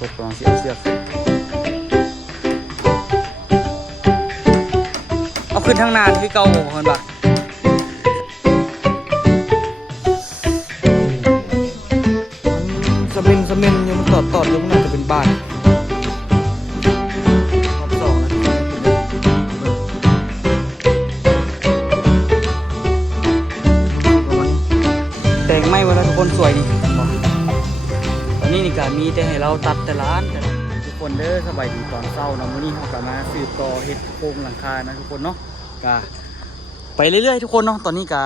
สดกำลังเอาเสื้อขึ้นเอาขึ้นทางนานคือเก่าคนปะสมินยังตอดยังน่าจะเป็นบ้านรอบสองนะแต่งไม่มาแล้วทุกคนสวยดีตอนนี้นี่ก็มีแต่ให้เราตัดแต่ร้านทุกคนเด้อสบายดีตอนเช้านะวันนี้เรากลับมาสืบต่อเฮ็ดโครงหลังคานะทุกคนเนาะก็ไปเรื่อยๆทุกคนเนาะตอนนี้ก็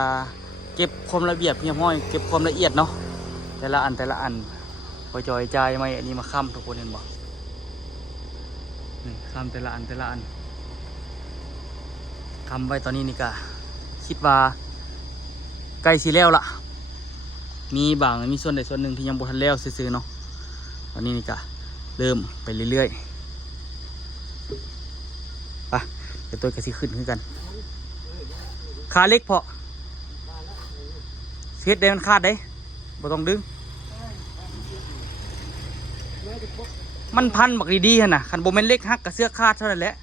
เก็บความระเบียบเพียบห้อยเก็บความละเอียดเนาะแต่ละอันพอจอยใจไม่อันนี้มาค้ำทุกคนเห็นบ่นี่ค้ำแต่ละอันค้ำไว้ตอนนี้นี่ก็คิดว่าใกล้สิแล้วล่ะมีบางมีส่วนใดส่วนหนึ่งที่ยังบ่ทันแล้วซื่อๆเนาะตอนนี้นี่ก็เริ่มไปเรื่อยๆไปเดี๋ยวตัวกระสิขึ้นกันขาเล็กพอเสียดได้มันขาดได้บ่ต้องดึงมันพันบักดีๆฮะน่ะคันบ่แม่นเล็กฮักกับเสื้อขาดเท่านั้นแหละ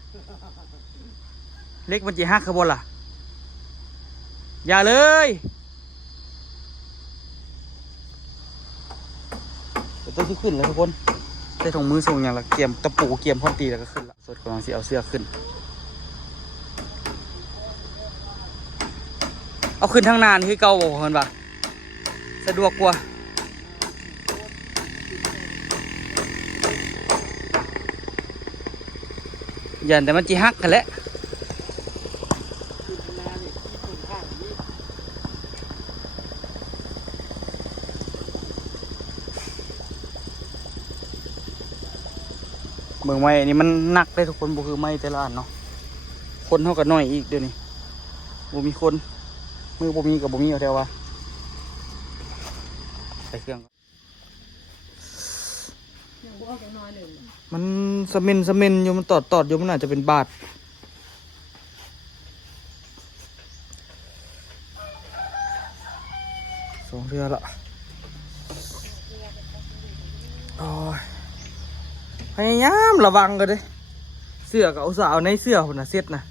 เล็กมันสิฮักคือบ่ล่ะอย่าเลยเดี๋ยวตัวที่ขึ้นแล้วทุกคนใส่ถุงมือส่งอย่างละเกียมตะปูเกียมพร้อมตีแล้วก็ขึ้นละสดกำลังสิเอาเสื้อขึ้นเอาขึ้นทางนานคือเก่าบอกคนปะสะดวกกว่ายันแต่มันจีฮักกันแหละเมืองไม้นี่มันหนักเลยทุกคนบ่คือไม้แต่ละอันเนาะคนเท่ากับน้อยอีกเดี๋ยวนี้บ่มีคนมือบ่มีกับบ่มีเอาแต่ว่าใส่เครื่องมันสมินอยู่มันตอดอยู่มันอาจจะเป็นบาดสองเทื่อละโอ้ยพยายามระวังกันเลยเสื้อกับเอาสาวในเสื้อคนน่ะเซ็ตนะ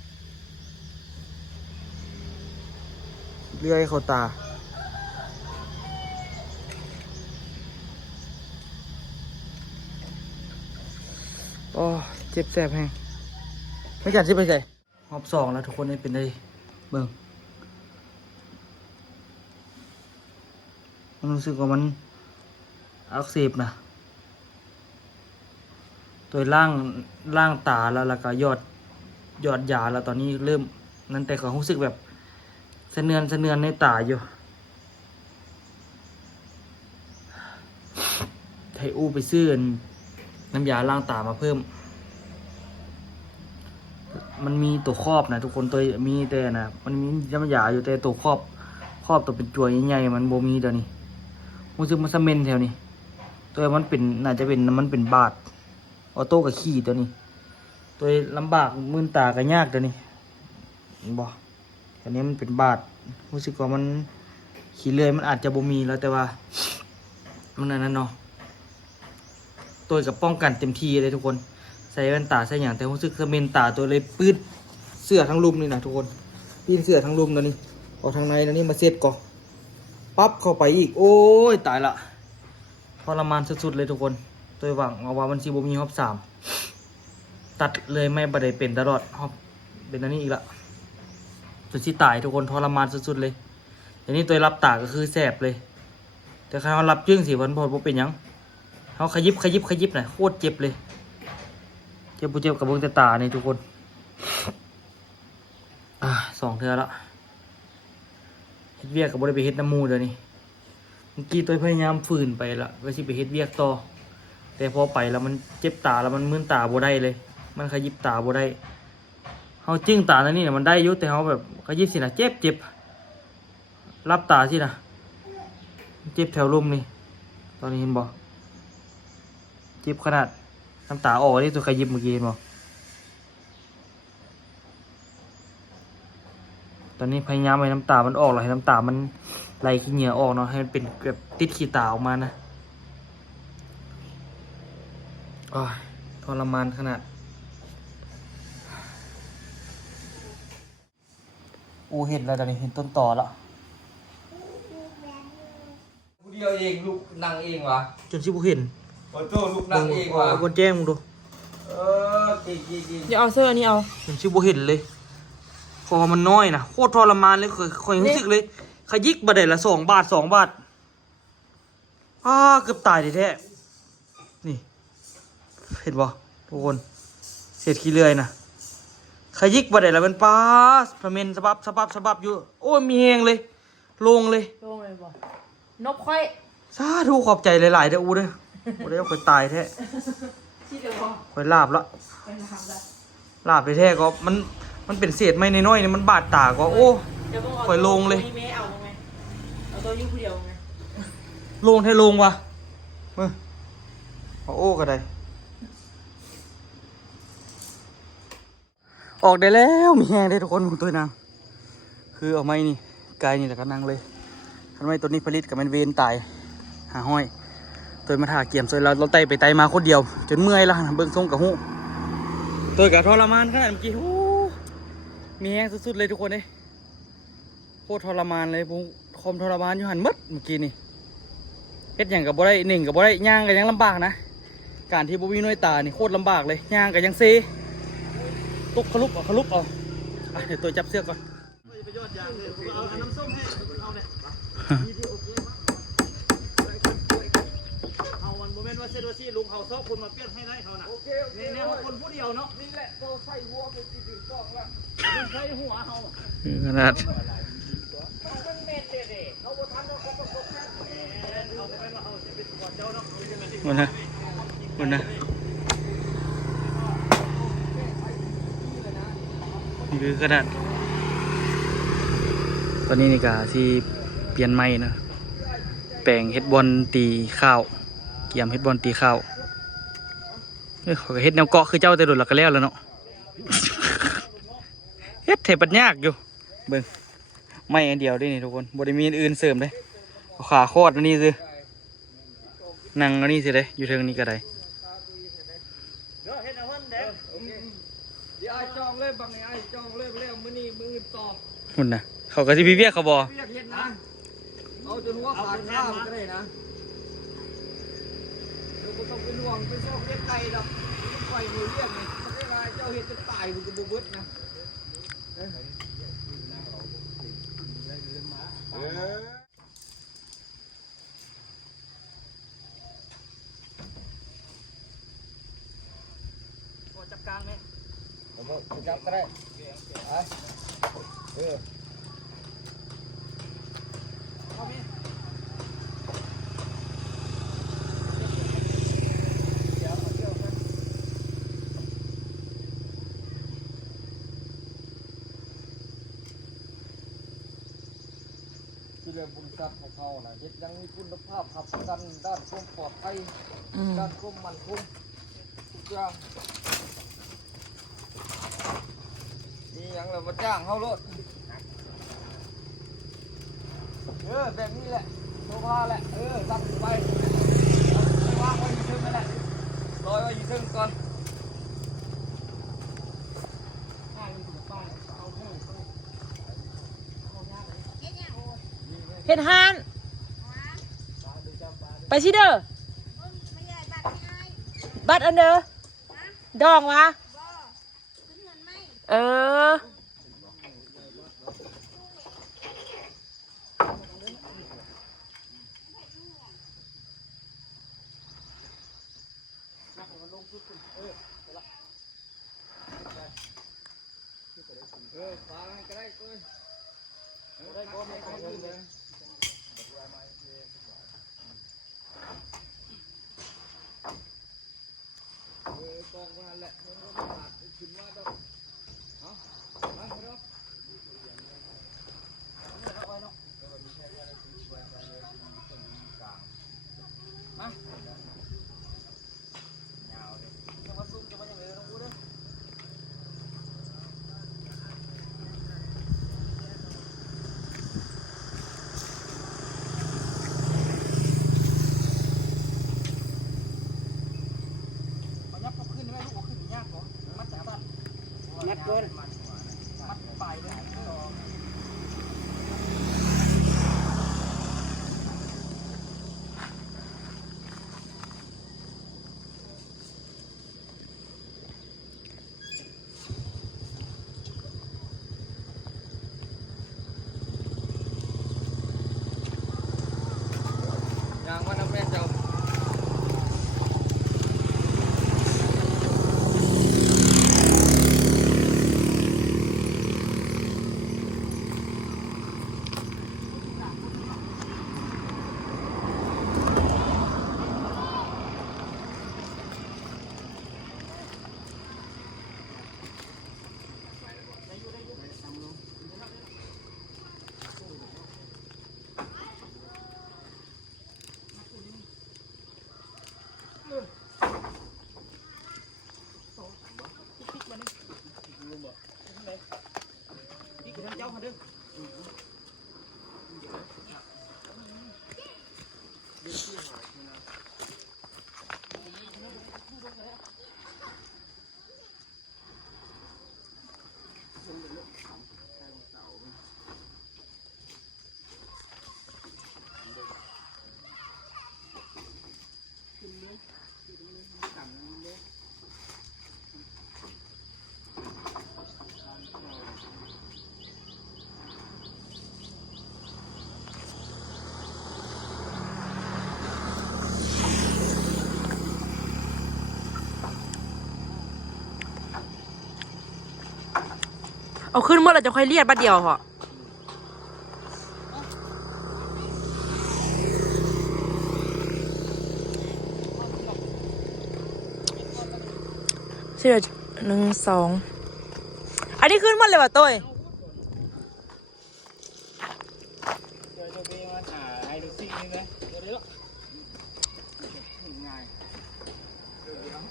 เลื่อยเข้าตาโอ้เจ็บแสบแห้งไม่กันชิบไปใส่รอบสองแล้วทุกคนนี่เป็นได้เบิ่งมันรู้สึกว่ามันอักเสบนะตัวล่างตาแล้วก็ยอดยาแล้วตอนนี้เริ่มนั้นแต่ก็รู้สึกแบบเสนือนในตาอยู่ไทอูไปซื้อน้ำยาล้างตามาเพิ่มมันมีตัวครอบนะทุกคนตัวมีแต่นะมันมีน้ำยาอยู่แต่ตัวครอบตัวเป็นจั่วใหญ่ๆมันโบมีเดี๋ยวนี้รู้สึกมันสะเม็นแถวนี้ตัวมันเป็นน่าจะเป็นมันเป็นบาดออโต้กับขี้ตัวนี้ตัวลำบากมืนตากับยากตัวนี้บอกอันนี้มันเป็นบาดรู้สึกว่ามันขี้เลื่อยมันอาจจะบ่มีแล้วแต่ว่ามันนั่นเนาะตัวกับป้องกันเต็มที่เลยทุกคนใส่แว่นตาใส่อย่างแต่รู้สึกสะเม็นตาตัวเลยปื้ดเสื้อทั้งลุ่มนี่นะทุกคนปีนเสื้อทั้งลุ่มตัวนี้เอาทางในตัวนี้มาเซ็ตก่อนปั๊บเข้าไปอีกโอ้ยตายละทรมานสุดๆเลยทุกคนตัวหวังเอาว่ามันซีบ่มีฮอบ3ตัดเลยไม่บัดได้เป็นตลอดฮอบเป็นอันนี้อีกละจนที่ตายทุกคนทรมานสุดๆเลยทีนี้ตัวรับตาก็คือแสบเลยแต่ใครเขารับจึ้งสิวันพอเป็นยังเขาขยิบน่ะโคตรเจ็บเลยเจ็บกับเบิ้งแต่ตานี่ทุกคน2 เทื่อละเฮ็ดเวียกกับบริไปเฮ็ดน้ำมูเดี๋ยวนี้เมื่อกี้ตัวพยายามฝืนไปละก็สิไปเฮ็ดเวียกต่อแต่พอไปแล้วมันเจ็บตาแล้วมันมึนตาบ่ได้เลยมันขยิบตาบ่ได้เขาจิ้งตาตอนนี้เนี่ยมันได้ยุแต่เขาแบบขยิบสินะเจ็บรับตาสินะเจ็บแถวลุ่มนี่ตอนนี้เห็นบ่เจ็บขนาดน้ำตาออกนี่ตัวขยิบเมื่อกี้เห็นบ่ตอนนี้พยายามให้น้ำตามันออกแล้วให้น้ำตามันไหลขี้เหงื่อออกเนาะให้มันเป็นแบบติดขี้ตาออกมานะ อ้ยทรมานขนาดโอ้เห็นแล้วตอนนี้เห็นต้นต่อแล้วผู้เดียวเองลูกนั่งเองวะ จนชิบุเห็น โอ้โตลูกนั่งเองวะ บนแจ้งมึงดู เก่ง เดี๋ยวเอาเสื้ออันนี้เอา จนชิบุเห็นเลยเพราะว่ามันน้อยนะโคตรทรมานเลยเคยรู้สึกเลยขยิกบาทเดละ2 บาท2 บาทเกือบตายแท้ๆนี่เห็นบ่ทุกคนเศษขี้เลื่อยนะขยิกบาดได้แล้วมันป้าพระเมนสบับอยู่โอ้ยมีแหงเลยลงเลย ลงเลยบ่นบค่อย สาธุขอบใจหลายๆเด้ออูเด้ออูได้เอาข่อยตายแท้ ที่เดียวบ่ ข่อยลาบละ ไปทำได้ ลาบแท้ๆก็มันเป็นเศษไม้น้อยๆนี่มันบาดตาก็โอ้ เดี๋ยวต้องเอา ปล่อยลงเลย ตัวนี้แม่เอาไงเอาตัวนี้ผู้เดียวไง ลงให้ลงว่ะโอ้ก็ได้ออกได้แล้วมีแหงได้ทุกคนตัวนางคือเอาไม้นี่กายนี่แหละก็นั่งเลยทำไมตัวนี้ผลิตกับมันเวนตายหาห้อยตัวมาถ่าเกี่ยมซอยเราไต่ไปไต่มาคนเดียวจนเมื่อยแล้วนะเบิ่งทรงกับหูตัวกับทรมานขนาดเมื่อกี้โอ้มีแห้งสุดๆเลยทุกคนเลยโคตรทรมานเลยผมคอมทรมานอยู่หันมัดเมื่อกี้นี่เฮ็ดอย่างกับบ่ได้หนึ่งกับบ่ได้ย่างก็ยังลำบากนะการที่บ่มีน้อยตานี่โคตรลำบากเลยย่างก็ยังเซตุกขลุบเอาเดี๋ยวตัวจับเสื้อก่อนเอาน้ำส้มให้เอาเนี่ยเอาวันโมเมนต์ว่าเซโดซี่ลุงเขาซอกคนมาเปลี่ยนให้ได้เขาน่ะเนี่ยคนผู้เดียวเนาะนี่แหละเราใส่หัวเป็นตีกล้องละใส่หัวเขาขนาดมันนะนี่คือขนาดตอนนี้นี่กะที่เปลี่ยนไม้นะแปลงเฮ็ดบอลตีข้าวเกี่ยมเฮ็ดบอลตีข้าวเขาก็เฮ็ดแนวเกาะคือเจ้าแต่โดดหลักก็แล้วเนาะ เฮ็ดเทปัดยากอยู่เบิ่งไม้อันเดียวได้นี่ทุกคนบ่ได้มีอันอื่นเสริมเลยขาคอดอันนี้สินั่งอันนี้สิเลยอยู่เทิงนี้ก็ได้ เดี๋ยวไอ้จองเลยบางไอ้จองเลยไปแล้วมื้อนี้มื้อต่อ หุ่นนะเขาก็สิพี่เวียกเขาบ่ เรียกเฮ็ดนะเอาจนหัวขาดข้าวก็ได้นะเดี๋ยวบ่ต้องเป็นห่วงเป็นซอกเฮ็ดไก่ดอกไก่มือเรียกนี่มันได้ว่าเจ้าเฮ็ดจะตายมันก็บ่เบิดนะจับกลางไหม จับก็ได้ที่เรื่องบริษัทของเขานะเฮ็ดยังมีคุณภาพขับกันด้านความปลอดภัยด้านความมั่นคงทุกอย่างนี่ยังเรามาจ้างเขาโลดแบบนี้แหละโซฟาแหละตั้งไปวางไว้อยู่ทึ่งนั่นแหละลอยไว้อยู่ทึ่งก่อน เฮ็ดฮานไปสิเด้อบัตรอันเด้อดองวะเออฟ้าก็ได้ตัวได้ก็ไม่ได้เลยกองมาแหละมันก็ขาดขึ้นมาต้องเอามาเถอะมาจะมาซุ่มจะมาอย่างไรต้องพูดด้วย ตัวน่ะ มัดปลายด้วย ยางว่าน้ำแม่เจ้านี่คือท่านเจ้าค่ะเด้อ เอาขึ้นเมื่อเราจะค่อยเรียดบัดเดียวเหรอเชื่อ1 2อันนี้ขึ้นหมดเลยว่ะต้ย เดี๋ยวจะไปมาหาไฮดูซิ่งนี่ไหมเดี๋ยวง่าย เดี๋ยว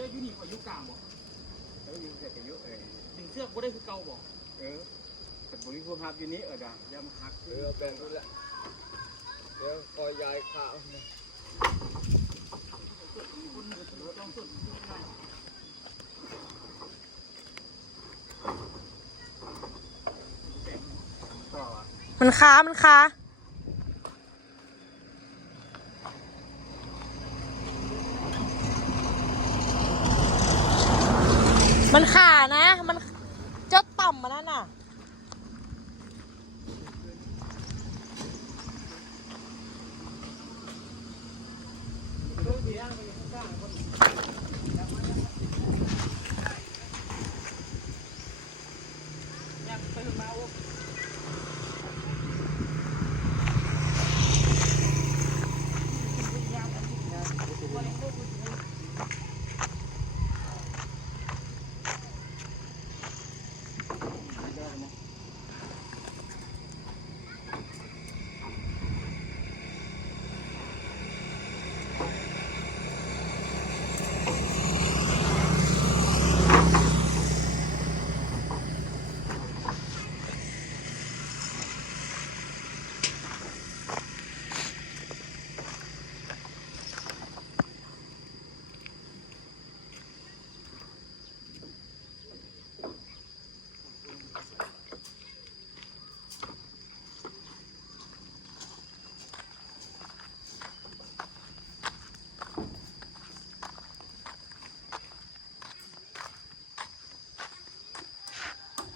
จะยูนิคอายุกลางบ่ แล้วอยู่เสร็จอายุเอ้ย ดึงเสื้อกูได้คือเก่าบ่ แต่บุรีผู้ฮับอยู่นี้ดังย่ำฮักแบ่งกันละเดี๋ยวคอยยายข้าวนะต่อ มันค้ามันขานะ มันเจ้าต่ำมานั่นน่ะ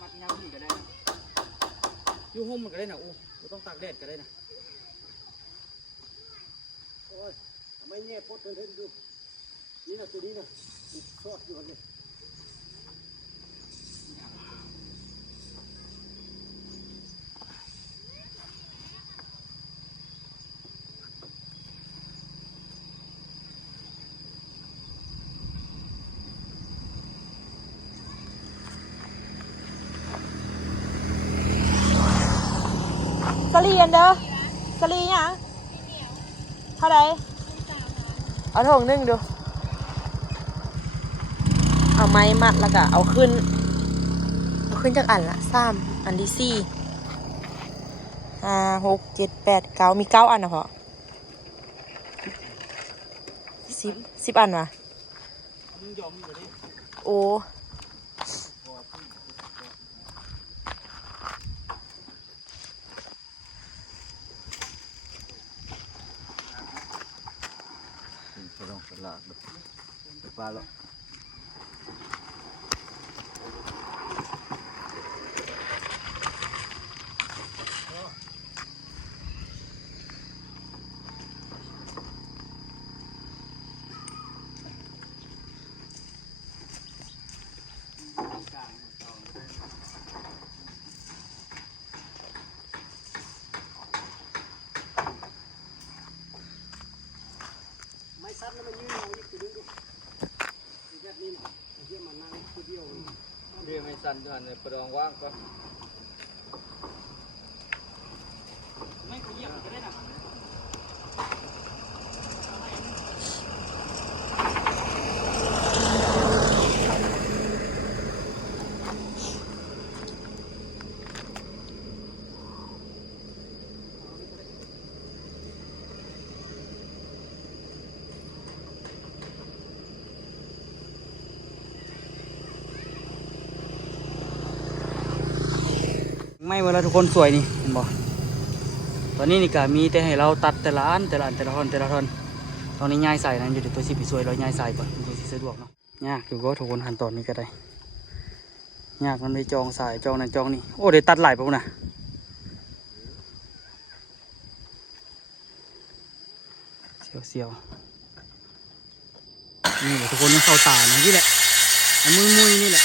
มัดยาวนี่ก็ได้นะยูโฮมมันก็ได้นะอู้ไม่ต้องตากแดดก็ได้นะ โอ้ยทำไมเนี่ยพดเดินดูนี่นะตัวนี้นะชอดอยู่เลย สลีอันเด้อสลีเนี่ยเท่าไหรเอาถุงนึงดู เอา เอาไม้มัดแล้วก็เอาขึ้นจากอันละ3อันที่4 5 6 7 8 9มี9อันนะพอ10อันวะโอ้ไปลองตลาดดูไปปลาแล้วเรียกไม่สั่นด้วยเนี่ยประดองว่างก็ไม่ขยับก็ได้นะไม่เวลาทุกคนสวยนี่เห็นบ่ตอนนี้นี่ก็มีแต่ให้เราตัดแต่ละอันแต่ละท่อนตอนนี้ย้ายใส่นะอยู่ในตัวสิปีสวยเราย้ายใส่ก่อนมันจะสะดวกเนาะยากอยู่ก็ทุกคนขั้นตอนนี้ก็ได้ยากมันได้จองสายจองนั่นจองนี่โอ้เดี๋ยวตัดหลายไปนะเสียวนี่แหละทุกคนมันเข้าตานะนี่แหละมุยนี่แหละ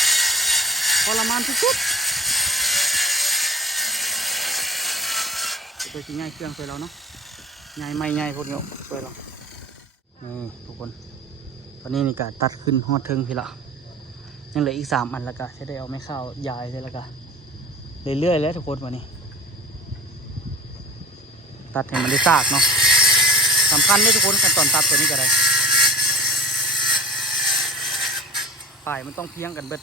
ทรมานสุดตัวที่ง่ายเครื่องช่วยเราเนาะง่ายไม่ง่ายพวกนี้ช่วยเรานี่ทุกคนตอนนี้นี่ก็ตัดขึ้นฮอดเทิงพี่ละยังเหลืออีก3 อันแล้วก็จะได้เอาไม้ข้าวยายเลยแล้วก็เรื่อยๆแล้วทุกคนวันนี้ตัดให้มันได้ซากเนาะสำคัญเลยทุกคนขั้นตอนตัดตัวนี้ก็ได้ปลายมันต้องเพียงกันเบิด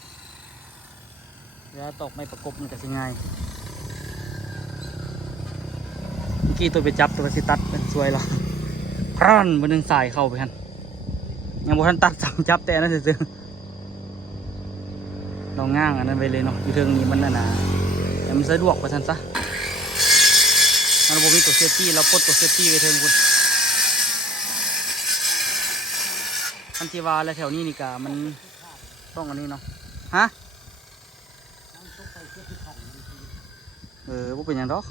เวลาตอกไม้ประกบมันก็จะง่ายกี่ตัวไปจับตัวสิตัดเป็นสวยหรอพรั่นบนหนึ่งสายเข้าไปกันยังบ่ทันตัดสั่งจับแต่นั่นซื่อๆลองง่างอันนั้นไปเลยเนาะอยู่เทิงนี้มันน่ะนะแต่มันสะดวกกว่าฉันซะมันบ่มีตัวเซฟตี้เราปลดตัวเซฟตี้ไปเทิงคุณคันที่ว่าแล้วแถวนี้นี่กะมันต้องอันนี้เนาะฮะบ่เป็นอย่างดอก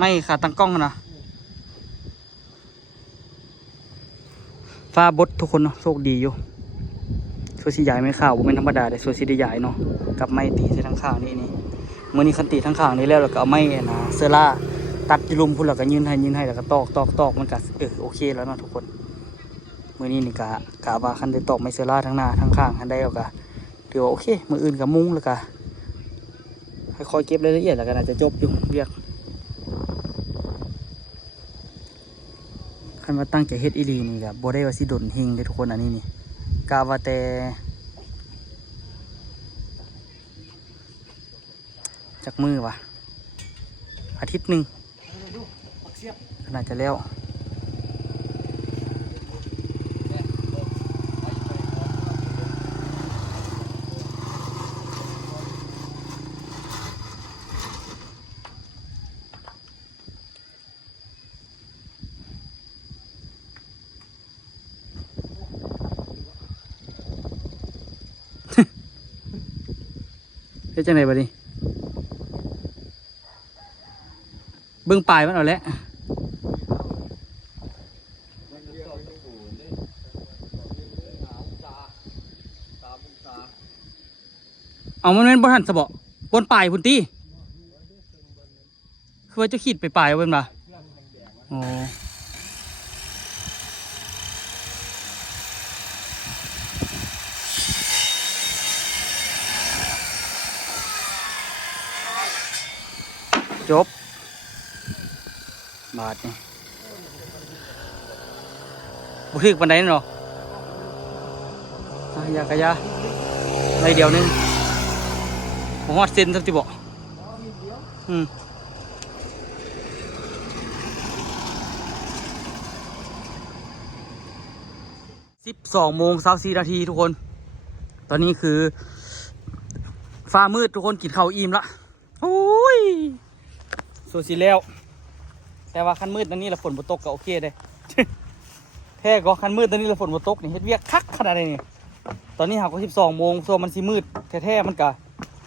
ไม่ขาดตั้งกล้องนะฟ้าบดทุกคนเนาะโชคดีอยู่ส่วนสีใหญ่ไม่ข่าวว่าเป็นธรรมดาแต่ส่วนสีใหญ่เนาะกับไม้ตีใส่ทั้งข้างนี่เมื่อนี้คันตีทั้งข้างนี้แล้วเราก็เอาไม้นะเซล่าตัดยุลุมพุ่นแล้วก็ยืนให้แล้วก็ตอกมันก็โอเคแล้วเนาะทุกคนเมื่อนี้นี่กะว่าคันได้ตอกไม้เซล่าทั้งหน้าทั้งข้างคันได้แล้วก็ถือว่าโอเคมืออื่นกับมุ้งแล้วก็ค่อยๆเก็บรายละเอียดแล้วก็น่าจะจบอยู่เรียกคันว่าตั้งใจเฮ็ดอีหลีนี่ก็บ่ได้ว่าสิดนเฮงเด้ทุกคนอันนี้นี่กะว่าแต่จักมือวะอาทิตย์หนึ่งน่าจะแล้วเฮ็ดจังไดบัดนี้เบิ่งปลายมันเอาแล้วเอามันเป็นบ่ทันซะบ่บนปลายพุ่นติคือว่าจะขีดไปปลายเอาเบิ่งล่ะโอ้จบบาทนี่บุทึกปันไดเนาะ ยากะยาไรเดียวนึงผมฮอดเซนสักทีบอกอืม12:24 นาทีทุกคน ตอนนี้คือฟ้ามืดทุกคนกินข้าวอิ่มละโอ้ยโซซิแล้ว แต่ว่าคันมืดตอนนี้ละฝนบ่ตกก็โอเคเลย แท้ก็คันมืดตอนนี้ละฝนบ่ตกนี่เฮ็ดเวียกคักขนาดนี้ตอนนี้หากว่า12 โมงส่วนมันสิมืดแท้ๆมันก็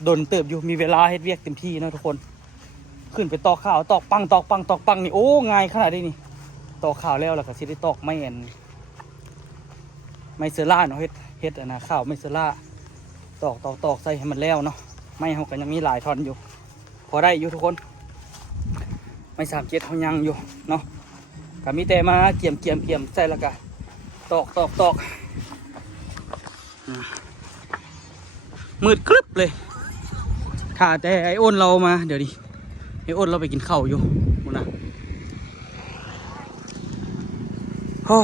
ดนเติบอยู่มีเวลาเฮ็ดเวียกเต็มที่เนาะทุกคนขึ้นไปตอกข้าวตอกปังตอกปังตอกปังนี่โอ้ง่ายขนาดนี้นี่ตอกข้าวแล้วก็สิได้ตอกไม้เซอร่าเนาะเฮ็ดอันนะข้าวไม้เซอร่าตอกใส่ให้มันแล้วเนาะไม้เฮาก็ยังมีหลายท่อนอยู่พอได้อยู่ทุกคนไม้37เฮายังอยู่เนาะก็มีแต่มาเกี่ยมใส่แล้วก็ตอกมืดกรึบเลยถ้าแต่ไอ้อ้นเรามาเดี๋ยวดิไอ้อ้นเราไปกินข้าวอยู่มูนะโอ้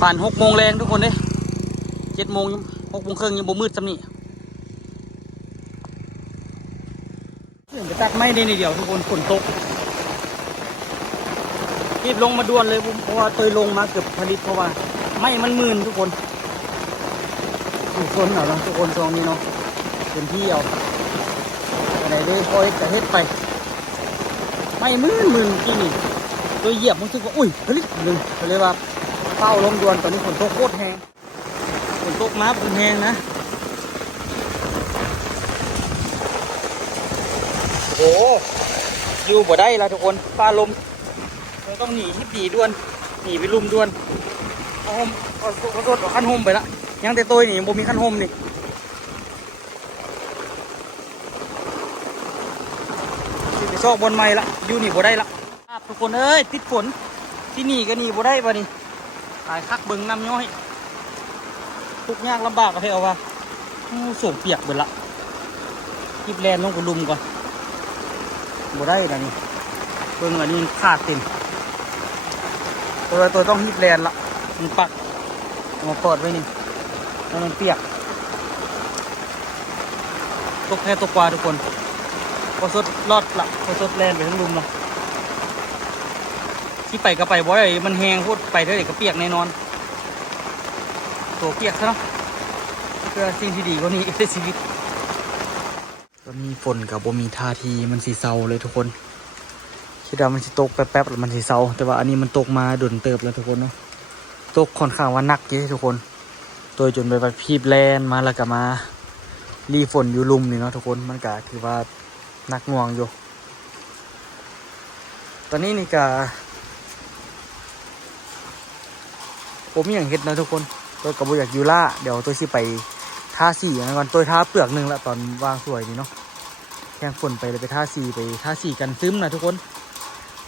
ป่าน6 โมงแรงทุกคนเด้7 โมง6 โมงครึ่งยังบ่มืดซ้ำนี่ไปตัดไม้ได้ในเดียวทุกคนฝนตกรีบลงมาด่วนเลยเพราะว่าเตยลงมาเกือบผลิตเพราะว่าไม้มันมืนทุกคนทุกคนเอาละทุกคนตรงนี้เนาะเป็นที่เอาอะไรได้คอยจะเฮ็ดไปไม่มืนกี่นี่โดยเหยียบมันรู้สึกว่าอุ้ยผลิตหนึ่งเขาเรียกว่าเป้าลมด่วนตอนนี้ฝนตกโคตรแรงฝนตกมาเป็นแรงนะโอ้อยู่บ่ได้แล้วทุกคนฟ้าลมเราต้องหนีฮิปดีด่วนหนีไปลุมด่วนเอาห่มเอารถเอาขั้นห่มไปละยังแต่ตัวนี่บ่มีขั้นห่มนี่ไปซอกบนไม้ละอยู่นี่บ่ได้ละทุกคนเอ้ยติดฝนที่นี่ก็นี่บ่ได้ป่ะนี่ตายคักเบิ่งน้ำย้อยทุกยากลำบากก็ให้เอาว่าส่งเปียกเบิดละยิบแลนลงไปลุมก่อนบ่ได้นะนี่เบิ่งอันนี้ขาดเต็มตัวต้องยิบแลนละมันปักมาเปิดไว้นี่แล้วมันเปียกตกแค่ตกกว่าทุกคนพอสดรอดละพอสดแลนไปทั้งลุมละที่ไปก็ไปบ่ได้มันแห้งพูดไปเท่าไหร่ก็เปียกแน่นอนตัวเปียกซะเนาะเพื่อสิ่งที่ดีกว่านี้ในชีวิตตอนนี้ฝนกับบ่มีท่าทีมันสีเศร้าเลยทุกคนคิดว่ามันสิตกแป๊บๆแล้วมันสีเศร้าแต่ว่าอันนี้มันตกมาดุนเติบแล้วทุกคนเนาะตกค่อนข้างว่านักเยอะทุกคนโดยจนไปวัดพีบแลนมาแล้วก็มารีฝนอยู่ลุมนี่เนาะทุกคนมันก็ถือว่านักหน่วงอยู่ตอนนี้นี่ก็ผมอย่างเห็ดนะทุกคนตัวกับอยากยูล่าเดี๋ยวตัวสิไปท่าสี่นะก่อนตัวท่าเปลือกหนึ่งละตอนวางสวยนี่เนาะแข่งฝนไปเลยไปท่าสี่กันซึมนะทุกคน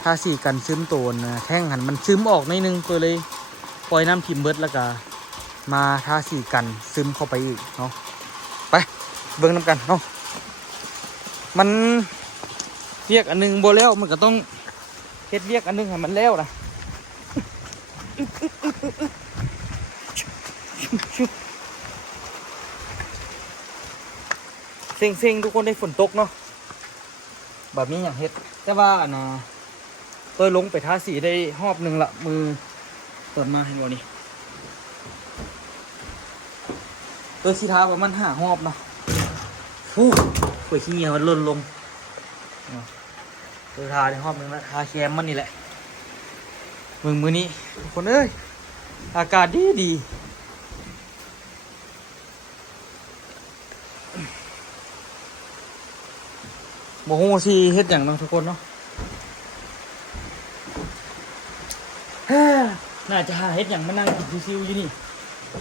ท่าสี่กันซึมตัวนะแท่งหันมันซึมออกในนึงตัวเลยปล่อยน้ำพิมพ์เบิดแล้วก็มาท่าสี่กันซึมเข้าไปอีกเนาะไปเบิ่งน้ำกันเนาะมันเรียกอันนึงโบแล้วมันก็ต้องเฮ็ดเรียกอันนึงให้มันแล้วนะเซ็งทุกคนได้ฝนตกเนาะแบบนี้อย่างเฮ็ดแต่ว่าอันน่ะตัวลงไปท่าสีได้หอบหนึ่งละมือตอนมาเห็นบ่นี่ตัวสีท้าประมาณ5 หอบเนาะฟูป่วยขี้เหนียวมันล่นลงตัวทาได้หอบหนึ่งละทาแคมมันนี่แหละมือนี้ทุกคนเอ้ยอากาศดีโมโหสิเฮ็ดอย่างเนาะทุกคนเนาะน่าจะหาเฮ็ดอย่างมานั่งกินชิวๆอยู่นี่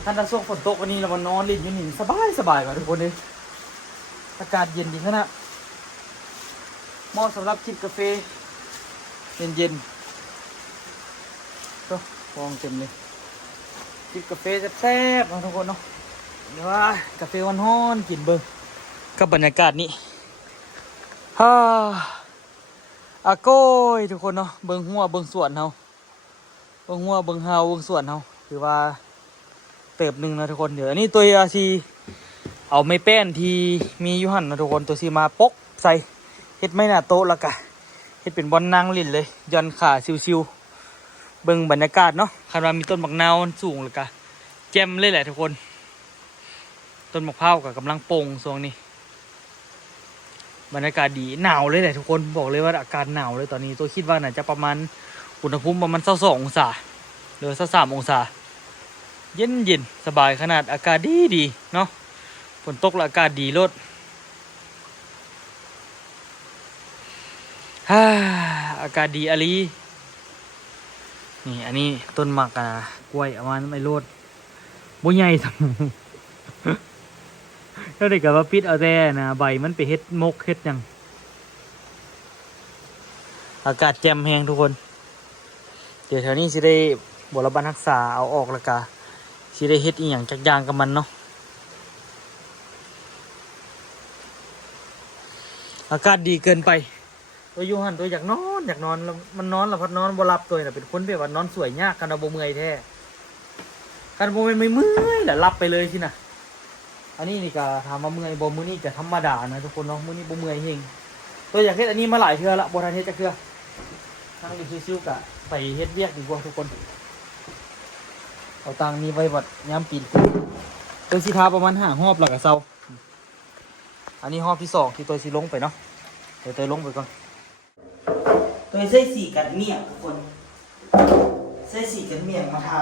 ท่านตะซกฝนตกวันนี้เรามานอนเล่นอยู่นี่สบายกว่าทุกคนเลยอากาศเย็นดีขนาดเหมาะสำหรับจิบกาแฟเย็นๆก็ฟองเต็มเลยจิบกาแฟแซ่บๆนะทุกคนเนาะเดี๋ยวว่ากาแฟวันฮ้อนกินเบิ่งกับบรรยากาศนี้ฮ่าอาโก้ยทุกคนเนาะเบิ่งหัวเบิ่งสวนเฮาเบิ่งหัวเบิ่งเฮาเบิ่งสวนเฮาคือว่า เติบหนึ่งนะทุกคนเดี๋ยวอันนี้ตัวอาซีเอาไม้แป้นที่มีอยู่หั่นนะทุกคนตัวซีมาปกใส่เฮ็ดไม่หน้าโต๊ะแล้วก็เฮ็ดเป็นบอลนั่งลิ้นเลยย่อนขาชิวๆเบิ่งบรรยากาศเนาะคันว่ามีต้นมะนาวสูงแล้วก็แจ่มเลยแหละทุกคนต้นมะพร้าวก็กำลังโป่งช่วงนี้บรรยากาศดีหนาวเลยแหละทุกคนบอกเลยว่าอากาศหนาวเลยตอนนี้ตัวคิดว่าน่าจะประมาณอุณหภูมิประมาณ22องศาหรือ23องศาเย็นสบายขนาดอากาศดีเนาะฝนตกแล้วอากาศดีโลดอากาศดีอะลีนี่อันนี้ต้นหมากกล้วยเอามาไม่โลดบ่ใหญ่สักถ้าเด็กกับว่าปิดเอาแต่นะใบมันไปเฮ็ดมกเฮ็ดหยังอากาศแจ่มแฮงทุกคนเดี๋ยวแถวนี้สิได้บรบันรักษาเอาออกแล้วก็สิได้เฮ็ดอีหยังจักอย่างกับมันเนาะอากาศดีเกินไปตัวอยู่หันตัวอยากนอนแล้วมันนอนแล้วพัดนอนบ่หลับตัวน่ะเป็นคนแบบว่านอนสวยยากกันเอาบ่เมื่อยแท้กันบ่ไม่เมื่อยแหละหลับไปเลยสินะอันนี้นี่ก็ถามว่าเมื่อยบ่มื้อนี้ก็ธรรมดานะทุกคนเนาะมื้อนี้บ่เมื่อยเฮงตัวอยากเฮ็ดอันนี้มาหลายเทื่อละบ่ทันเฮ็ดจักเทื่อนั่งอยู่ชิวๆก็ไปเฮ็ดเวียกดีกว่าทุกคนเอาตังค์นี้ไว้บัดยามปีนตัวสิทาประมาณ5รอบแล้วก็เซาอันนี้รอบที่2ที่ตัวสิลงไปเนาะเดี๋ยวตัวลงไปก่อนตัวใส่สีกันเมี่ยงทุกคนใส่สีกันเมี่ยงมาทา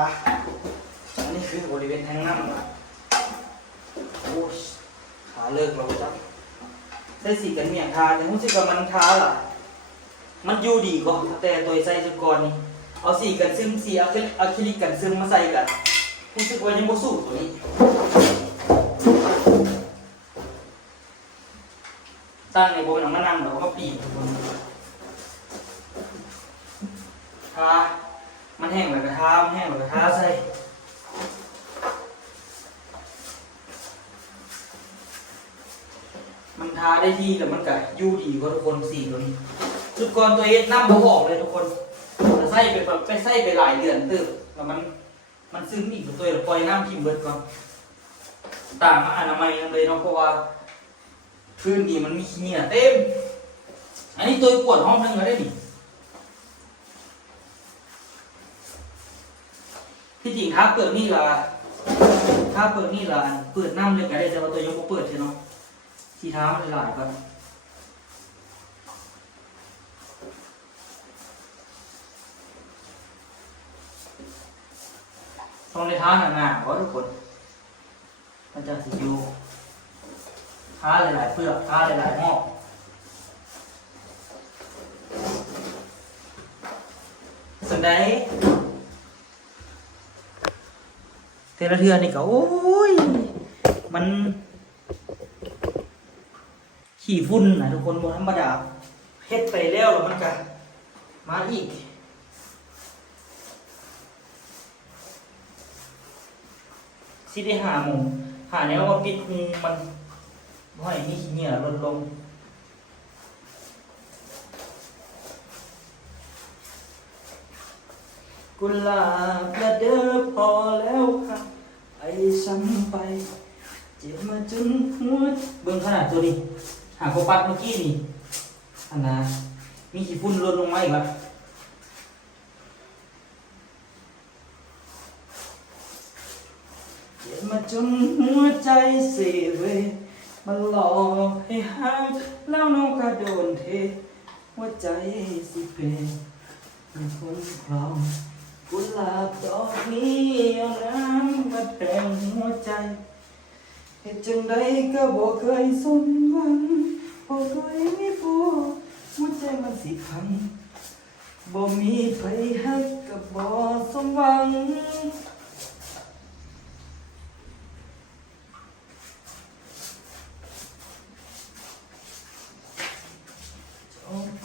อันนี้คือบริเวณแทงน้ำนะโอ้ขาเลิกแล้วจ้ะใส่สีกันเมี่ยงทาแต่รู้สึกว่ามันทาล่ะมันอยู่ดีกว่าแต่ตัวใส่ชุดก่อนนี่เอาสีกันซึมสีอะคริลิกกันซึมมาใส่กันรู้สึกว่ายังบ่สู้ตัวนี้ตั้งในโบนของมันนั่งแล้วก็ปีนทามันแห้งแล้วก็ทามันแห้งแล้วก็ทาใส่มันทาได้ที่แต่มันก็อยู่ดีกว่าทุกคนสีตัวนี้จุดก่อนตัวเองน้ำบ่ออกเลยทุกคนใส่ไปแบบไปใส่ไปหลายเดือนตึกแล้วมันซึมอีกตัวปล่อยน้ำทิ้งเบิดก่อนต่างมาอนามัยเลยเนาะเพราะว่าพื้นนี่มันมีขี้เหงื่อเต็มอันนี้ตัวปวดห้องนึงก็ได้ดิที่จริงถ้าเปิดนี่ละเปิดน้ำเลยก็ได้แต่ว่าตัวยกเปิดใช่เนาะที่เท้ามันหลายๆก่อนต้องในเท้าหนาๆเพราะทุกคนมันจะสิอยู่ท้าหลายๆเปลือกท้าหลายๆหม้อสันไดแต่ละเทือนี่ก็โอ้ยมันขี่ฝุ่นนะทุกคนบนธรรมดาเฮ็ดไปแล้วมันก็มาอีกสิได้หาหมูหาแนวว่าปิดหูมันบ่ให้มีขี้เหงื่อลดลงกุหลาบและเด้อพอแล้วค่ะไอ้ซ้ำไปเจ็บมาจนหัวเบิ่งขนาดตัวนี้หาโคปัดเมื่อกี้นี่อันนะมีขี้ฝุ่นลดลงมาอีกแล้วเจ็บมาจนหัวใจเสียเวมันหลอกให้หักแล้วน้องก็โดนเทหัวใจสิเป็นคนคลองกุหลาบดอกนี้เอาน้ำมาแต่งหัวใจเหตุจังใดก็บ่เคยสมหวังบ่เคยมีผู้หัวใจมันสิพังบ่มีไผฮักก็บ่สมหวัง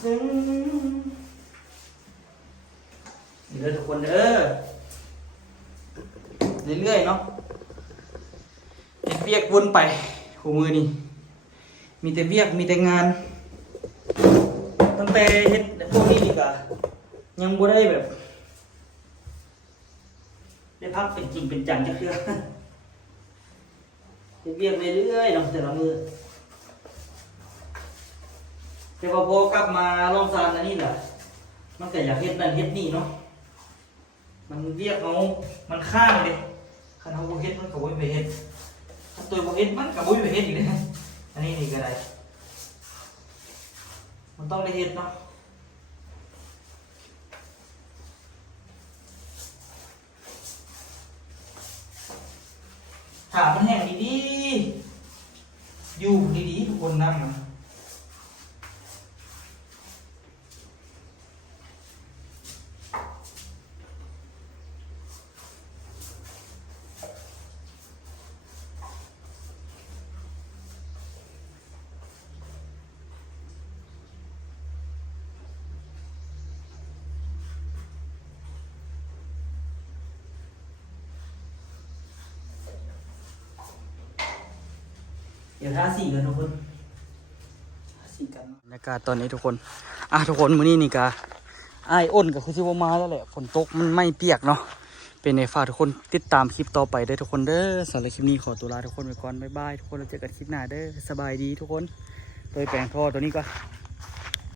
จึงนี่เลยทุกคนเด้อเรื่อยๆเนาะเฮ็ดเวียกวนไปหัวมือนี่มีแต่เวียกมีแต่งานตั้งแต่เฮ็ดพวกนี้ดีกว่ายังบ่ได้แบบได้พักเป็นจริงเป็นจังจักเทื่อ เฮ็ดเวียกเรื่อยๆเนาะแต่ละมือแต่พอกลับมาลงซานอันนี้แหละมันก็อยากเฮ็ดนั่นเฮ็ดนี่เนาะมันเวียกเอามันข้างเลยคันเฮาบ่เฮ็ดมันก็บ่ไปเฮ็ดถ้าตัวบ่เฮ็ดมันก็บ่ไปเฮ็ดอีกเลยอันนี้นี่ก็ได้มันต้องได้เฮ็ดเนาะถามมันแห้งดีๆอยู่ดีๆทุกคนนั่งนะเดี๋ยวทาสีกันทุกคนทาสีกันบรรยากาศตอนนี้ทุกคนทุกคนมื้อนี้นี่กะอ้ายอ้นก็คือสิบ่มาแล้วแหละฝนตกมันไม่เปียกเนาะเป็นในฝากทุกคนติดตามคลิปต่อไปเด้อทุกคนเด้อสำหรับคลิปนี้ขอตัวลาทุกคนไปก่อนบ๊ายบายทุกคนเราเจอกันคลิปหน้าเด้อสบายดีทุกคนโดยแปลงท่อตัวนี้ก็